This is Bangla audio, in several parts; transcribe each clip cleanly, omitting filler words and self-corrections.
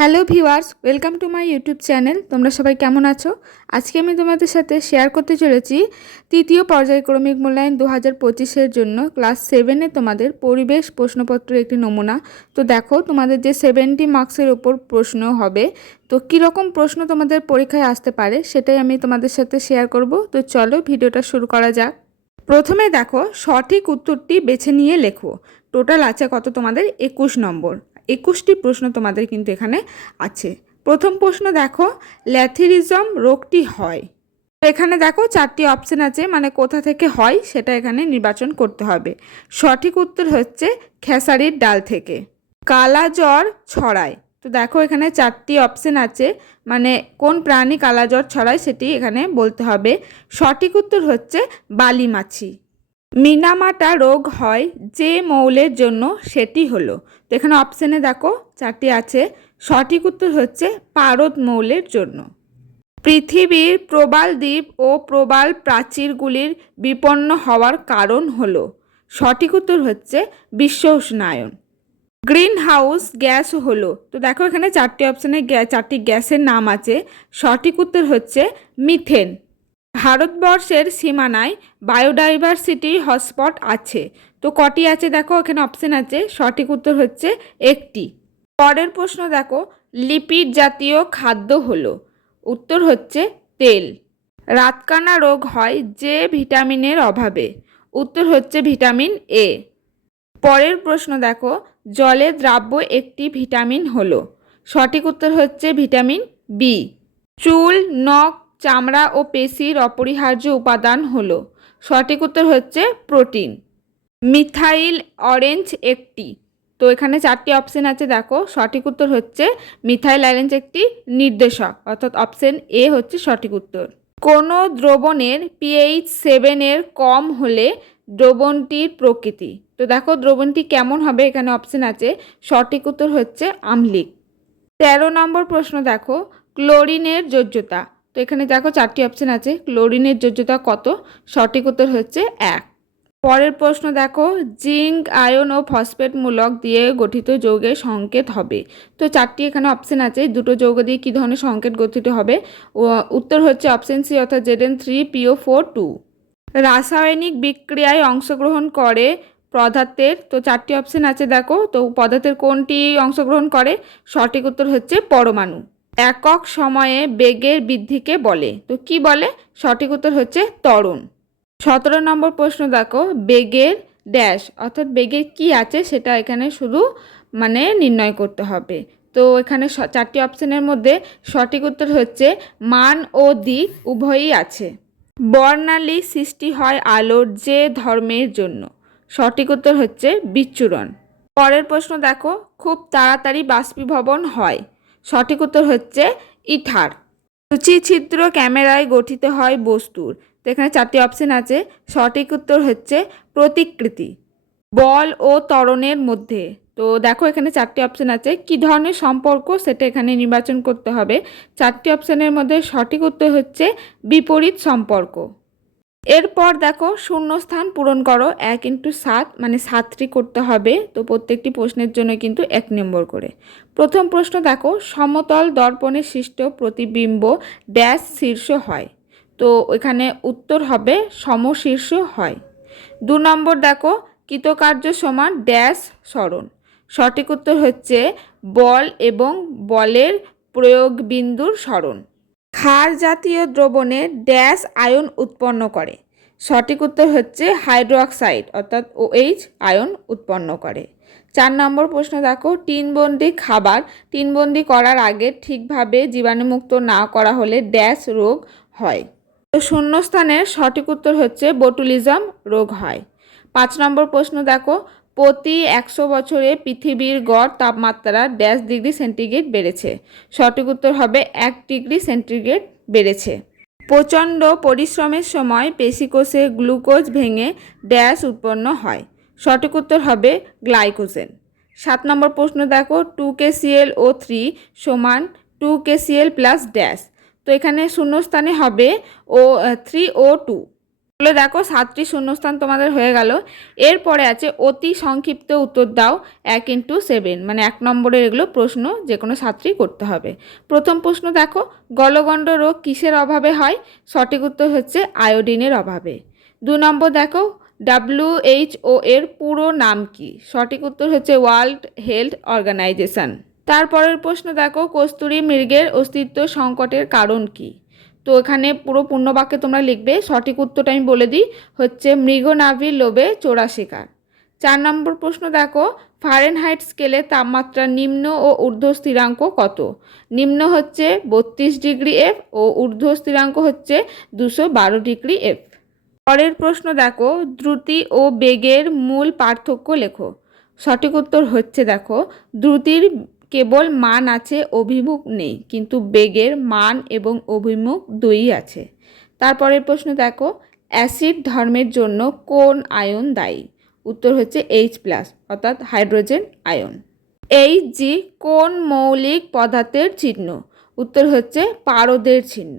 Hello viewers, welcome to my YouTube channel. তোমরা সবাই কেমন আছো? আজকে আমি তোমাদের সাথে শেয়ার করতে চলেছি তৃতীয় পর্যায়ক্রমিক মূল্যায়ন 2025-এর জন্য ক্লাস 7-এ তোমাদের পরিবেশ প্রশ্নপত্রের একটি নমুনা। তো দেখো, তোমাদের যে 70 মার্কসের ওপর প্রশ্ন হবে, তো কীরকম প্রশ্ন তোমাদের পরীক্ষায় আসতে পারে সেটাই আমি তোমাদের সাথে শেয়ার করব। তো চলো ভিডিওটা শুরু করা যাক। প্রথমে দেখো, সঠিক উত্তরটি বেছে নিয়ে লেখো। টোটাল আছে কত? তোমাদের 21 নম্বর। 21টি প্রশ্ন তোমাদের কিন্তু এখানে আছে। প্রথম প্রশ্ন দেখো, ল্যাথিরিজম রোগটি হয়। তো এখানে দেখো 4টি অপশন আছে, মানে কোথা থেকে হয় সেটা এখানে নির্বাচন করতে হবে। সঠিক উত্তর হচ্ছে খেসারির ডাল থেকে। কালা জ্বর ছড়ায়। তো দেখো এখানে 4টি অপশন আছে, মানে কোন প্রাণী কালা জ্বর ছড়ায় সেটি এখানে বলতে হবে। সঠিক উত্তর হচ্ছে বালি মাছি। মিনামাটা রোগ হয় যে মৌলের জন্য, সেটি হলো। তো এখানে অপশানে দেখো 4টি আছে। সঠিক উত্তর হচ্ছে পারদ মৌলের জন্য। পৃথিবীর প্রবাল দ্বীপ ও প্রবাল প্রাচীরগুলির বিপন্ন হওয়ার কারণ হলো। সঠিক উত্তর হচ্ছে বিশ্ব উষ্ণায়ন। গ্রিন হাউস গ্যাস হলো। তো দেখো এখানে 4টি অপশানে 4টি গ্যাসের নাম আছে। সঠিক উত্তর হচ্ছে মিথেন। ভারতবর্ষের সীমানায় বায়োডাইভার্সিটি হটস্পট আছে। তো কটি আছে দেখো, এখানে অপশান আছে। সঠিক উত্তর হচ্ছে একটি। পরের প্রশ্ন দেখো, লিপিড জাতীয় খাদ্য হলো। উত্তর হচ্ছে তেল। রাতকানা রোগ হয় যে ভিটামিনের অভাবে। উত্তর হচ্ছে ভিটামিন এ। পরের প্রশ্ন দেখো, জলে দ্রাব্য একটি ভিটামিন হলো। সঠিক উত্তর হচ্ছে ভিটামিন বি। চুল, নখ, চামড়া ও পেশির অপরিহার্য উপাদান হলো। সঠিক উত্তর হচ্ছে প্রোটিন। মিথাইল অরেঞ্জ একটি। তো এখানে 4টি অপশন আছে দেখো। সঠিক উত্তর হচ্ছে মিথাইল অরেঞ্জ একটি নির্দেশক, অর্থাৎ অপশন এ হচ্ছে সঠিক উত্তর। কোনো দ্রবণের pH 7-এর কম হলে দ্রবণটির প্রকৃতি। তো দেখো দ্রবণটি কেমন হবে, এখানে অপশন আছে। সঠিক উত্তর হচ্ছে আম্লিক। 13 নম্বর প্রশ্ন দেখো, ক্লোরিনের যোজ্যতা। তো এখানে দেখো 4টি অপশন আছে। ক্লোরিনের যোজ্যতা কত? সঠিক উত্তর হচ্ছে 1। পরের প্রশ্ন দেখো, জিঙ্ক আয়ন ও ফসফেট মূলক দিয়ে গঠিত যৌগের সংকেত হবে। তো 4টি এখানে অপশন আছে। দুটো যৌগ দিয়ে কী ধরনের সংকেত গঠিত হবে? উত্তর হচ্ছে অপশন সি, অর্থাৎ Zn3PO4 2। রাসায়নিক বিক্রিয়ায় অংশগ্রহণ করে পদার্থের। তো 4টি অপশন আছে দেখো। তো পদার্থের কোনটি অংশগ্রহণ করে? সঠিক উত্তর হচ্ছে পরমাণু। একক সময়ে বেগের বৃদ্ধিকে বলে। তো কি বলে? সঠিক উত্তর হচ্ছে ত্বরণ। 17 নম্বর প্রশ্ন দেখো, বেগের ড্যাশ, অর্থাৎ বেগের কি আছে সেটা এখানে শুধু মানে নির্ণয় করতে হবে। তো এখানে 4টি অপশনের মধ্যে সঠিক উত্তর হচ্ছে মান ও দিক উভয়ই আছে। বর্ণালী সৃষ্টি হয় আলোর যে ধর্মের জন্য। সঠিক উত্তর হচ্ছে বিচ্ছুরণ। পরের প্রশ্ন দেখো, খুব তাড়াতাড়ি বাষ্পীভবন হয়। সঠিক উত্তর হচ্ছে ইথার। সূচি ছিদ্র ক্যামেরায় গঠিত হয় বস্তুর। তো এখানে 4টি অপশন আছে। সঠিক উত্তর হচ্ছে প্রতিকৃতি। বল ও ত্বরণের মধ্যে। তো দেখো এখানে 4টি অপশন আছে। কি ধরনের সম্পর্ক সেটা এখানে নির্বাচন করতে হবে। 4টি অপশনের মধ্যে সঠিক উত্তর হচ্ছে বিপরীত সম্পর্ক। এরপর দেখো, শূন্যস্থান পূরণ করো। 1 × 7 মানে 7টি করতে হবে। তো প্রত্যেকটি প্রশ্নের জন্য কিন্তু 1 নম্বর করে। প্রথম প্রশ্ন দেখো, সমতল দর্পণে সৃষ্ট প্রতিবিম্ব ড্যাশ শীর্ষ হয়। তো এখানে উত্তর হবে সমশীর্ষ হয়। 2 নম্বর দেখো, কৃতকার্য সমান ড্যাশ সরণ। সঠিক উত্তর হচ্ছে বল এবং বলের প্রয়োগ বিন্দুর সরণ। ক্ষার জাতীয় দ্রবণে ড্যাশ আয়ন উৎপন্ন করে। সঠিক উত্তর হচ্ছে হাইড্রোক্সাইড, অর্থাৎ OH আয়ন উৎপন্ন করে। 4 নম্বর প্রশ্ন দেখো, টিনবন্দি খাবার টিনবন্দি করার আগে ঠিকভাবে জীবাণুমুক্ত না করা হলে ড্যাশ রোগ হয়। তো শূন্যস্থানের সঠিক উত্তর হচ্ছে বোটুলিজম রোগ হয়। 5 নম্বর প্রশ্ন দেখো, প্রতি 100 বছরে পৃথিবীর গড় তাপমাত্রা ড্যাশ ডিগ্রি সেন্টিগ্রেড বেড়েছে। সঠিক উত্তর হবে 1 ডিগ্রি সেন্টিগ্রেড বেড়েছে। প্রচণ্ড পরিশ্রমের সময় পেশিকোষে গ্লুকোজ ভেঙে ড্যাশ উৎপন্ন হয়। সঠিক উত্তর হবে গ্লাইকোজেন। 7 নম্বর প্রশ্ন দেখো, 2KClO3 সমান 2KCl প্লাস ড্যাশ। তো এখানে শূন্যস্থানে হবে 3O2। তাহলে দেখো 7টি শূন্যস্থান তোমাদের হয়ে গেল। এরপরে আছে অতি সংক্ষিপ্ত উত্তর দাও 1x7, মানে 1 নম্বরের এগুলো প্রশ্ন, যে কোনো 7টি করতে হবে। প্রথম প্রশ্ন দেখো, গলগণ্ড রোগ কিসের অভাবে হয়? সঠিক উত্তর হচ্ছে আয়োডিনের অভাবে। 2 নম্বর দেখো, WHO এর পুরো নাম কি? সঠিক উত্তর হচ্ছে ওয়ার্ল্ড হেলথ অর্গানাইজেশন। তারপরের প্রশ্ন দেখো, কস্তুরী মৃগের অস্তিত্ব সংকটের কারণ কি? তো এখানে পুরো পূর্ণবাক্যে তোমরা লিখবে। সঠিক উত্তরটা আমি বলে দিই, হচ্ছে মৃগনাভির লোভে চোরা শিকার। 4 নম্বর প্রশ্ন দেখো, ফারেনহাইট স্কেলে তাপমাত্রা নিম্ন ও ঊর্ধ্ব স্থিরাঙ্ক কত? নিম্ন হচ্ছে 32 ডিগ্রি এফ ও ঊর্ধ্ব স্থিরাঙ্ক হচ্ছে 212 ডিগ্রি এফ। পরের প্রশ্ন দেখো, দ্রুতি ও বেগের মূল পার্থক্য লেখো। সঠিক উত্তর হচ্ছে দেখো, দ্রুতির কেবল মান আছে, অভিমুখ নেই, কিন্তু বেগের মান এবং অভিমুখ দুইই আছে। তারপরের প্রশ্ন দেখো, অ্যাসিড ধর্মের জন্য কোন আয়ন দায়ী? উত্তর হচ্ছে H+, অর্থাৎ হাইড্রোজেন আয়ন। Hg কোন মৌলিক পদার্থের চিহ্ন? উত্তর হচ্ছে পারদের চিহ্ন।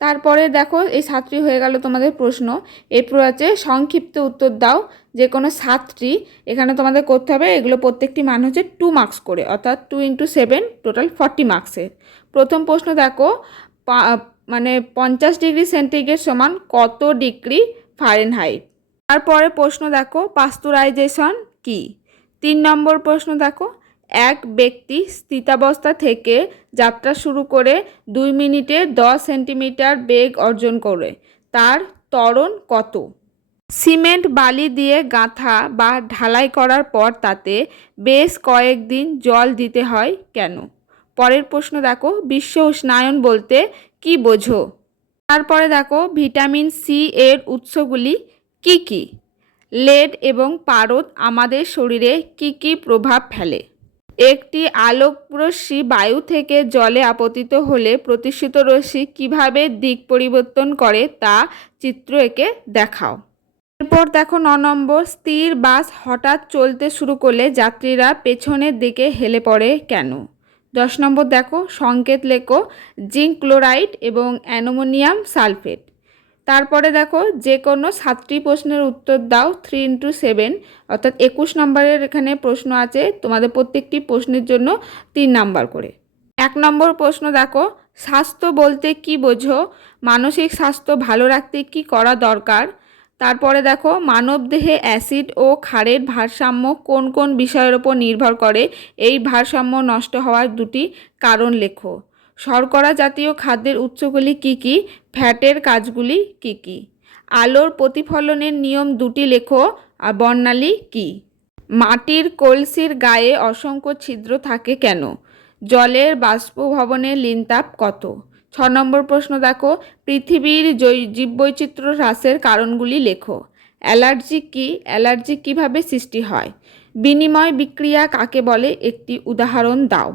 তারপরে দেখো, এই 7টি হয়ে গেল তোমাদের প্রশ্ন। এরপর আছে সংক্ষিপ্ত উত্তর দাও যে কোনো 7টি। এখানে তোমাদের করতে হবে, এগুলো প্রত্যেকটি মান হচ্ছে 2 মার্কস করে, অর্থাৎ 2x7 টোটাল 40 মার্কসের। প্রথম প্রশ্ন দেখো, মানে 50 ডিগ্রি সেন্টিগ্রেড সমান কত ডিগ্রি ফারেনহাইট? তারপরে প্রশ্ন দেখো, পাস্তুরাইজেশন কি? 3 নম্বর প্রশ্ন দেখো, এক ব্যক্তি স্থিতাবস্থা থেকে যাত্রা শুরু করে 2 মিনিটে 10 সেন্টিমিটার বেগ অর্জন করে, তার ত্বরণ কত? সিমেন্ট বালি দিয়ে গাঁথা বা ঢালাই করার পর তাতে বেশ কয়েকদিন জল দিতে হয় কেন? পরের প্রশ্ন দেখো, বিশ্ব উষ্ণায়ন বলতে কি বোঝো? তারপরে দেখো, ভিটামিন সি এর উৎসগুলি কি কি? লেড এবং পারদ আমাদের শরীরে কি কি প্রভাব ফেলে? একটি আলোকরশ্মি বায়ু থেকে জলে আপতিত হলে প্রতিসিত রশ্মি কিভাবে দিক পরিবর্তন করে তা চিত্র এঁকে দেখাও। এরপর দেখো 9 নম্বর, স্থির বাস হঠাৎ চলতে শুরু করলে যাত্রীরা পেছনের দিকে হেলে পড়ে কেন? 10 নম্বর দেখো, সংকেত লেখো জিঙ্ক ক্লোরাইড এবং অ্যামোনিয়াম সালফেট। তারপরে দেখো, যে কোনো 7টি প্রশ্নের উত্তর দাও 3x7, অর্থাৎ 21 নম্বরের এখানে প্রশ্ন আছে। তোমাদের প্রত্যেকটি প্রশ্নের জন্য 3 নাম্বার করে। 1 নম্বর প্রশ্ন দেখো, স্বাস্থ্য বলতে কি বোঝো? মানসিক স্বাস্থ্য ভালো রাখতে কি করা দরকার? তারপরে দেখো, মানবদেহে অ্যাসিড ও ক্ষারের ভারসাম্য কোন কোন বিষয়ের ওপর নির্ভর করে? এই ভারসাম্য নষ্ট হওয়ার 2টি কারণ লেখো। শর্করা জাতীয় খাদ্যের উৎসগুলি কি কি? ফ্যাটের কাজগুলি কি কি? আলোর প্রতিফলনের নিয়ম 2টি লেখো আর বর্ণালী কি? মাটির কলসির গায়ে অসংখ্য ছিদ্র থাকে কেন? জলের বাষ্পভবনের লিনতাপ কত? 6 নম্বর প্রশ্ন দেখো, পৃথিবীর জীববৈচিত্র্য হ্রাসের কারণগুলি লেখো। অ্যালার্জি কি? অ্যালার্জি কিভাবে সৃষ্টি হয়? বিনিময় বিক্রিয়া কাকে বলে? একটি উদাহরণ দাও।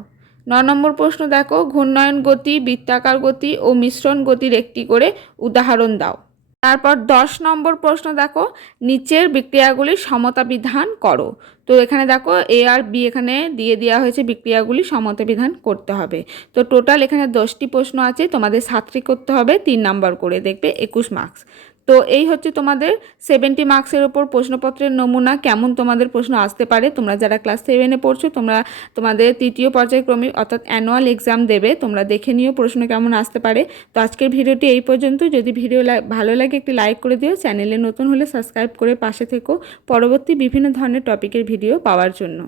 9 নম্বর প্রশ্ন দেখো, ঘূর্ণায়ন গতি, বৃত্তাকার গতি ও মিশ্রণ গতির একটি করে উদাহরণ দাও। তারপর 10 নম্বর প্রশ্ন দেখো, নিচের বিক্রিয়াগুলির সমতা বিধান করো। তো এখানে দেখো এ আর বি এখানে দিয়ে দেওয়া হয়েছে, বিক্রিয়াগুলি সমতা বিধান করতে হবে। তো টোটাল এখানে 10টি প্রশ্ন আছে, তোমাদের 7টি করতে হবে, 3 নাম্বার করে, দেখবে 21 মার্কস। তো এই হচ্ছে তোমাদের 70 মার্কসের ওপর প্রশ্নপত্রের নমুনা। কেমন তোমাদের প্রশ্ন আসতে পারে, তোমরা যারা ক্লাস 7-এ পড়ছো, তোমরা তোমাদের 3য় পর্যায়ক্রমিক অর্থাৎ অ্যানুয়াল এক্সাম দেবে, তোমরা দেখে নিও প্রশ্ন কেমন আসতে পারে। তো আজকের ভিডিওটি এই পর্যন্ত। যদি ভিডিও ভালো লাগে একটি লাইক করে দিও, চ্যানেলে নতুন হলে সাবস্ক্রাইব করে পাশে থেকো পরবর্তী বিভিন্ন ধরনের টপিকের ভিডিও পাওয়ার জন্য।